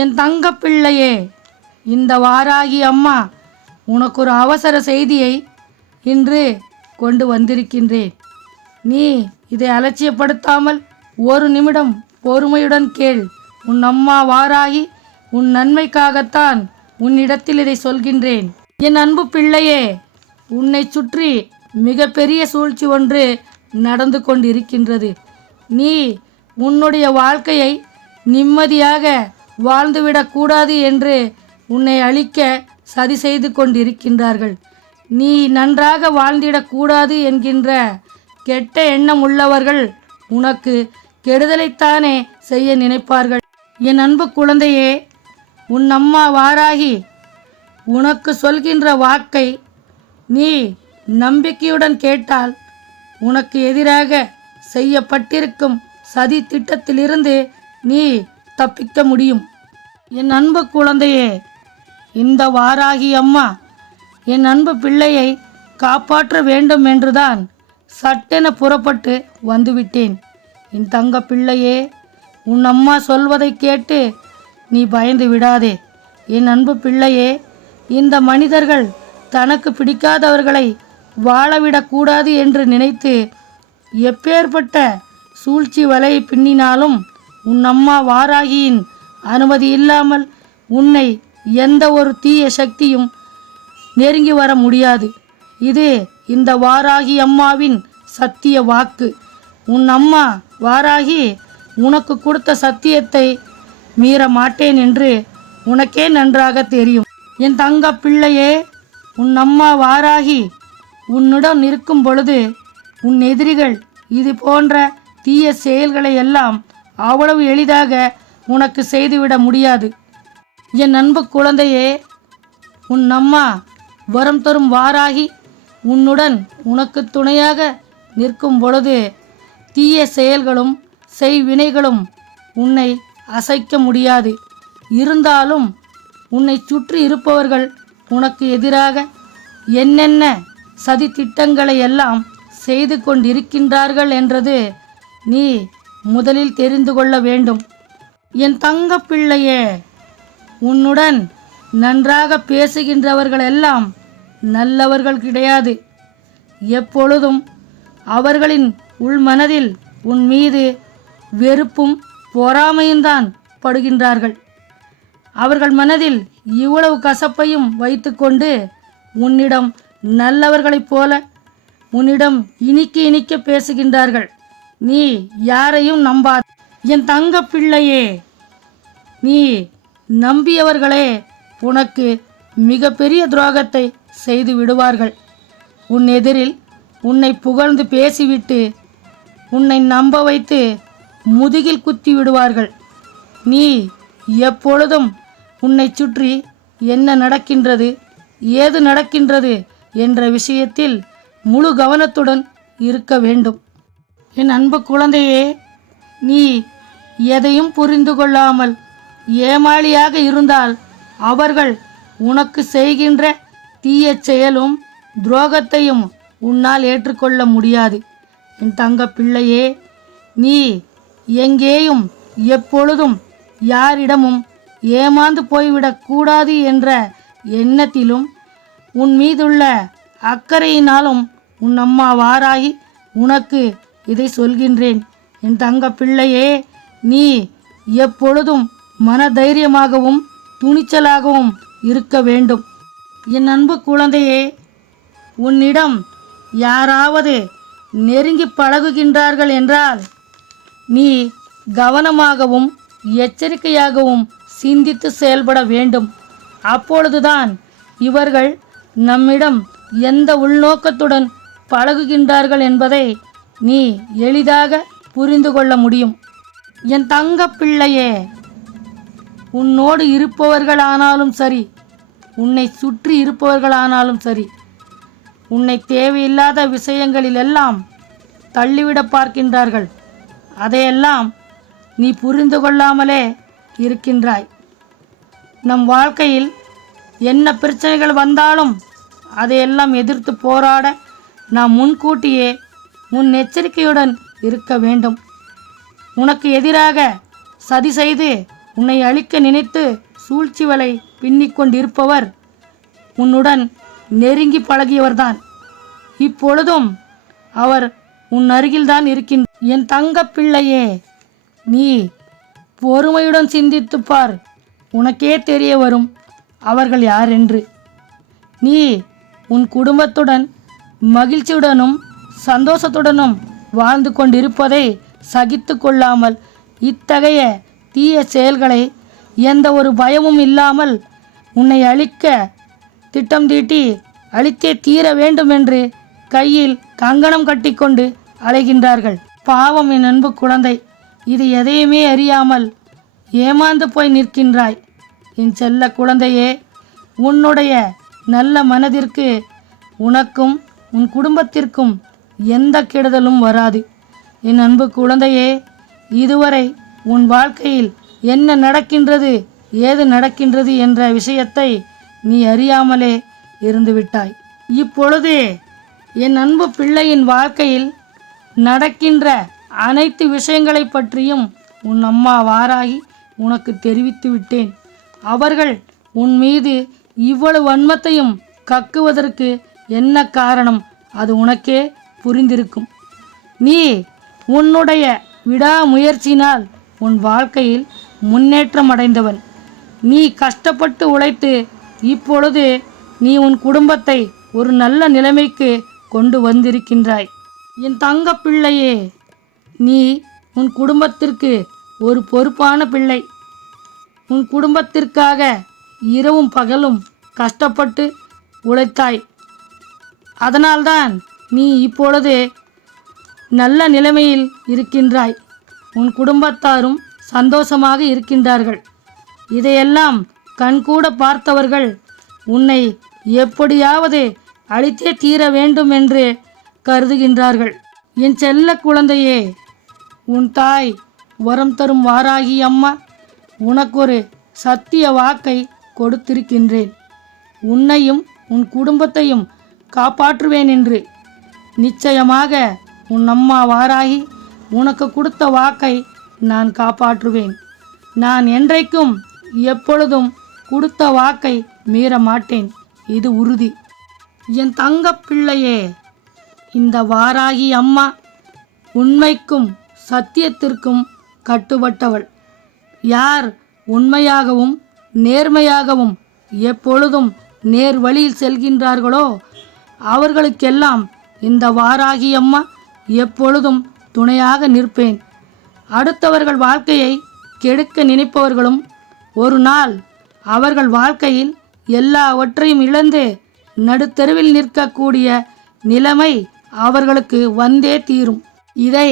என் தங்க பிள்ளையே இந்த வாராகி அம்மா உனக்கு ஒரு அவசர செய்தியை இன்று கொண்டு வந்திருக்கின்றேன். நீ இதை அலட்சியப்படுத்தாமல் ஒரு நிமிடம் பொறுமையுடன் கேள். உன் அம்மா வாராகி உன் நன்மைக்காகத்தான் உன்னிடத்தில் இதை சொல்கின்றேன். என் அன்பு பிள்ளையே உன்னை சுற்றி மிகப்பெரிய சூழ்ச்சி ஒன்று நடந்து கொண்டிருக்கின்றது. நீ உன்னுடைய வாழ்க்கையை நிம்மதியாக வாழ்ந்துவிடக்கூடாது என்று உன்னை அழிக்க சதி செய்து கொண்டிருக்கின்றார்கள். நீ நன்றாக வாழ்ந்திடக்கூடாது என்கின்ற கெட்ட எண்ணம் உள்ளவர்கள் உனக்கு கெடுதலைத்தானே செய்ய நினைப்பார்கள். என் அன்பு குழந்தையே உன் அம்மா வாராகி உனக்கு சொல்கின்ற வாக்கை நீ நம்பிக்கையுடன் கேட்டால் உனக்கு எதிராக செய்யப்பட்டிருக்கும் சதி திட்டத்திலிருந்து நீ தப்பிக்க முடியும். என் அன்பு குழந்தையே இந்த வாராகி அம்மா என் அன்பு பிள்ளையை காப்பாற்ற வேண்டும் என்றுதான் சட்டென புறப்பட்டு வந்துவிட்டேன். என் தங்க பிள்ளையே உன் அம்மா சொல்வதை கேட்டு நீ பயந்து விடாதே. என் அன்பு பிள்ளையே இந்த மனிதர்கள் தனக்கு பிடிக்காதவர்களை வாழவிடக்கூடாது என்று நினைத்து எப்பேற்பட்ட சூழ்ச்சி வலையை பின்னினாலும் உன் அம்மா வாராகியின் அனுமதி இல்லாமல் உன்னை எந்த ஒரு தீய சக்தியும் நெருங்கி வர முடியாது. இது இந்த வாராகி அம்மாவின் சத்திய வாக்கு. உன் அம்மா வாராகி உனக்கு கொடுத்த சத்தியத்தை மீற மாட்டேன் என்று உனக்கே நன்றாக தெரியும். என் தங்க பிள்ளையே உன் அம்மா வாராகி உன்னிடம் இருக்கும் பொழுது உன் எதிரிகள் இது போன்ற தீய செயல்களை எல்லாம் அவ்வளவு எளிதாக உனக்கு செய்துவிட முடியாது. என் அன்பு குழந்தையே உன் அம்மா வரம் தரும் வாராகி உன்னுடன் உனக்கு துணையாக நிற்கும் பொழுது தீய செயல்களும் செய்வினைகளும் உன்னை அசைக்க முடியாது. இருந்தாலும் உன்னை சுற்றி இருப்பவர்கள் உனக்கு எதிராக என்னென்ன சதி திட்டங்களை எல்லாம் செய்து கொண்டிருக்கின்றார்கள் என்றது நீ முதலில் தெரிந்து கொள்ள வேண்டும். என் தங்க பிள்ளையே உன்னுடன் நன்றாக பேசுகின்றவர்கள் எல்லாம் நல்லவர்கள் கிடையாது. எப்பொழுதும் அவர்களின் உள்மனதில் உன் மீது வெறுப்பும் பொறாமையும்தான் படுகின்றார்கள். அவர்கள் மனதில் இவ்வளவு கசப்பையும் வைத்துக்கொண்டு உன்னிடம் நல்லவர்களைப் போல உன்னிடம் இனிக்க இனிக்க பேசுகின்றார்கள். நீ யாரையும் நம்பா என் தங்க பிள்ளையே நீ நம்பியவர்களே உனக்கு மிகப்பெரிய துரோகத்தை செய்து விடுவார்கள். உன் எதிரில் உன்னை புகழ்ந்து பேசிவிட்டு உன்னை நம்ப வைத்து முதுகில் குத்தி விடுவார்கள். நீ எப்பொழுதும் உன்னை சுற்றி என்ன நடக்கின்றது ஏது நடக்கின்றது என்ற விஷயத்தில் முழு கவனத்துடன் இருக்க வேண்டும். என் அன்பு குழந்தையே நீ எதையும் புரிந்து கொள்ளாமல் ஏமாளியாக இருந்தால் அவர்கள் உனக்கு செய்கின்ற தீய செயலும் துரோகத்தையும் உன்னால் ஏற்றுக்கொள்ள முடியாது. என் தங்க பிள்ளையே நீ எங்கேயும் எப்பொழுதும் யாரிடமும் ஏமாந்து போய்விடக் கூடாது என்ற எண்ணத்திலும் உன் மீதுள்ள அக்கறையினாலும் உன் அம்மா வாராகி உனக்கு இதை சொல்கின்றேன். என் தங்க பிள்ளையே நீ எப்பொழுதும் மனதைரியமாகவும் துணிச்சலாகவும் இருக்க வேண்டும். என் அன்பு குழந்தையே உன்னிடம் யாராவது நெருங்கி பழகுகின்றார்கள் என்றால் நீ கவனமாகவும் எச்சரிக்கையாகவும் சிந்தித்து செயல்பட வேண்டும். அப்பொழுதுதான் இவர்கள் நம்மிடம் எந்த உள்நோக்கத்துடன் பழகுகின்றார்கள் என்பதை நீ எளிதாக புரிந்து கொள்ள முடியும். என் தங்க பிள்ளையே உன்னோடு இருப்பவர்களானாலும் சரி உன்னை சுற்றி இருப்பவர்களானாலும் சரி உன்னை தேவையில்லாத விஷயங்களிலெல்லாம் தள்ளிவிட பார்க்கின்றார்கள். அதையெல்லாம் நீ புரிந்து கொள்ளாமலே இருக்கின்றாய். நம் வாழ்க்கையில் என்ன பிரச்சனைகள் வந்தாலும் அதையெல்லாம் எதிர்த்து போராட நாம் முன்கூட்டியே முன்னெச்சரிக்கையுடன் இருக்க வேண்டும். உனக்கு எதிராக சதி செய்து உன்னை அழிக்க நினைத்து சூழ்ச்சி வலை பின்னிக் கொண்டிருப்பவர் உன்னுடன் நெருங்கி பழகியவர்தான். இப்பொழுதும் அவர் உன் அருகில்தான் இருக்கின்ற. என் தங்க பிள்ளையே நீ பொறுமையுடன் சிந்தித்துப் பார். உனக்கே தெரிய வரும் அவர்கள் யார் என்று நீ உன் குடும்பத்துடன் மகிழ்ச்சியுடனும் சந்தோஷத்துடனும் வாழ்ந்து கொண்டிருப்பதை சகித்து கொள்ளாமல் இத்தகைய தீய செயல்களை எந்த ஒரு பயமும் இல்லாமல் உன்னை அழிக்க திட்டம் தீட்டி அழித்தே தீர வேண்டும் என்று கையில் கங்கணம் கட்டிக்கொண்டு அலைகின்றார்கள். பாவம் என் அன்பு குழந்தை இது எதையுமே அறியாமல் ஏமாந்து போய் நிற்கின்றாய். என் செல்ல குழந்தையே உன்னுடைய நல்ல மனதிற்கு உனக்கும் உன் குடும்பத்திற்கும் எந்த கெடுதலும் வராது. என் அன்பு குழந்தையே இதுவரை உன் வாழ்க்கையில் என்ன நடக்கின்றது ஏது நடக்கின்றது என்ற விஷயத்தை நீ அறியாமலே இருந்துவிட்டாய். இப்பொழுது என் அன்பு பிள்ளையின் வாழ்க்கையில் நடக்கின்ற அனைத்து விஷயங்களை பற்றியும் உன் அம்மா வாராகி உனக்கு தெரிவித்து விட்டேன். அவர்கள் உன் மீது இவ்வளவு வன்மத்தையும் கக்குவதற்கு என்ன காரணம்? அது உனக்கே புரிந்திருக்கும். நீ உன்னுடைய விடாமுயற்சியினால் உன் வாழ்க்கையில் முன்னேற்றம் அடைந்தவன். நீ கஷ்டப்பட்டு உழைத்து இப்பொழுது நீ உன் குடும்பத்தை ஒரு நல்ல நிலைமைக்கு கொண்டு வந்திருக்கின்றாய். என் தங்க பிள்ளையே நீ உன் குடும்பத்திற்கு ஒரு பொறுப்பான பிள்ளை. உன் குடும்பத்திற்காக இரவும் பகலும் கஷ்டப்பட்டு உழைத்தாய். அதனால்தான் நீ இப்பொழுது நல்ல நிலைமையில் இருக்கின்றாய். உன் குடும்பத்தாரும் சந்தோஷமாக இருக்கின்றார்கள். இதையெல்லாம் கண்கூட பார்த்தவர்கள் உன்னை எப்படியாவது அழித்தே தீர வேண்டும் என்று கருதுகின்றார்கள். என் செல்ல குழந்தையே உன் தாய் வரம் தரும் வாராகி அம்மா உனக்கொரு சத்திய வாக்கை கொடுத்திருக்கின்றேன். உன்னையும் உன் குடும்பத்தையும் காப்பாற்றுவேன் என்று நிச்சயமாக உன் அம்மா வாராகி உனக்கு கொடுத்த வாக்கை நான் காப்பாற்றுவேன். நான் என்றைக்கும் எப்பொழுதும் கொடுத்த வாக்கை மீற மாட்டேன் இது உறுதி. என் தங்க பிள்ளையே இந்த வாராகி அம்மா உண்மைக்கும் சத்தியத்திற்கும் கட்டுப்பட்டவள். யார் உண்மையாகவும் நேர்மையாகவும் எப்பொழுதும் நேர் வழியில் செல்கின்றார்களோ அவர்களுக்கெல்லாம் இந்த வாராகி அம்மா எப்பொழுதும் துணையாக நிற்பேன். அடுத்தவர்கள் வாழ்க்கையை கெடுக்க நினைப்பவர்களும் ஒரு நாள் அவர்கள் வாழ்க்கையில் எல்லாவற்றையும் இழந்து நடுத்தெருவில் நிற்கக்கூடிய நிலைமை அவர்களுக்கு வந்தே தீரும். இதை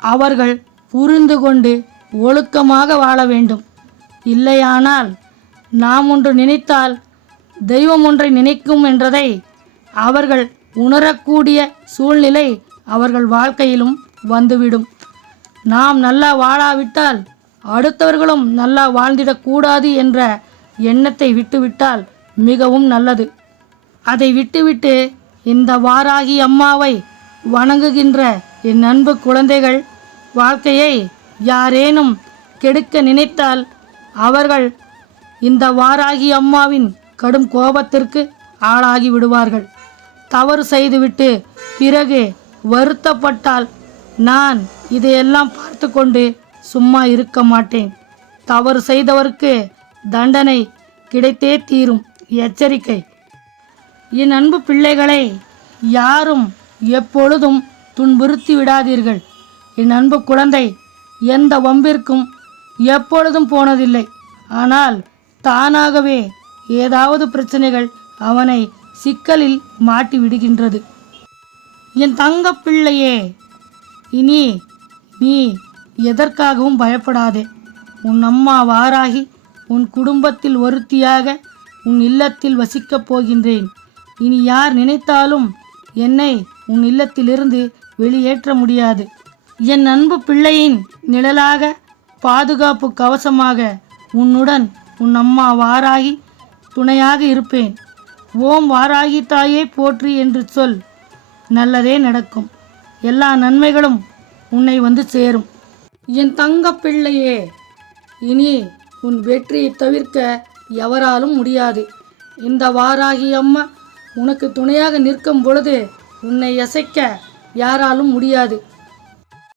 அவர்கள் புரிந்து கொண்டு ஒழுக்கமாக வாழ வேண்டும். இல்லையானால் நாம் ஒன்று நினைத்தால் தெய்வம் ஒன்றை நினைக்கும் என்றதை அவர்கள் உணரக்கூடிய சூழ்நிலை அவர்கள் வாழ்க்கையிலும் வந்துவிடும். நாம் நல்லா வாழாவிட்டால் அடுத்தவர்களும் நல்லா வாழ்ந்திடக்கூடாது என்ற எண்ணத்தை விட்டுவிட்டால் மிகவும் நல்லது. அதை விட்டுவிட்டு இந்த வாராகி அம்மாவை வணங்குகின்ற என் அன்பு குழந்தைகள் வாழ்க்கையை யாரேனும் கெடுக்க நினைத்தால் அவர்கள் இந்த வாராகி அம்மாவின் கடும் கோபத்திற்கு ஆளாகி விடுவார்கள். தவறு செய்துவிட்டு பிறகு வருத்தப்பட்டால் நான் இதையெல்லாம் பார்த்து கொண்டு சும்மா இருக்க மாட்டேன். தவறு செய்தவருக்கு தண்டனை கிடைத்தே தீரும். எச்சரிக்கை. என் அன்பு பிள்ளைகளை யாரும் எப்பொழுதும் துன்புறுத்தி விடாதீர்கள். என் அன்பு குழந்தை எந்த வம்பிற்கும் எப்பொழுதும் போனதில்லை. ஆனால் தானாகவே ஏதாவது பிரச்சனைகள் அவனை சிக்கலில் மாட்டி விடுகின்றது. என் தங்க பிள்ளையே இனி நீ எதற்காகவும் பயப்படாதே. உன் அம்மா வாராகி உன் குடும்பத்தில் ஒருத்தியாக உன் இல்லத்தில் வசிக்கப் போகின்றேன். இனி யார் நினைத்தாலும் என்னை உன் இல்லத்திலிருந்து வெளியேற்ற முடியாது. என் அன்பு பிள்ளையின் நிழலாக பாதுகாப்பு கவசமாக உன்னுடன் உன் அம்மா வாராகி துணையாக இருப்பேன். ஓம் வாராகி தாயே போற்றி என்று சொல். நல்லதே நடக்கும். எல்லா நன்மைகளும் உன்னை வந்து சேரும். என் தங்க பிள்ளையே இனி உன் வெற்றியை தவிர்க்க எவராலும் முடியாது. இந்த வாராகி அம்மா உனக்கு துணையாக நிற்கும் பொழுது உன்னை அசைக்க யாராலும் முடியாது.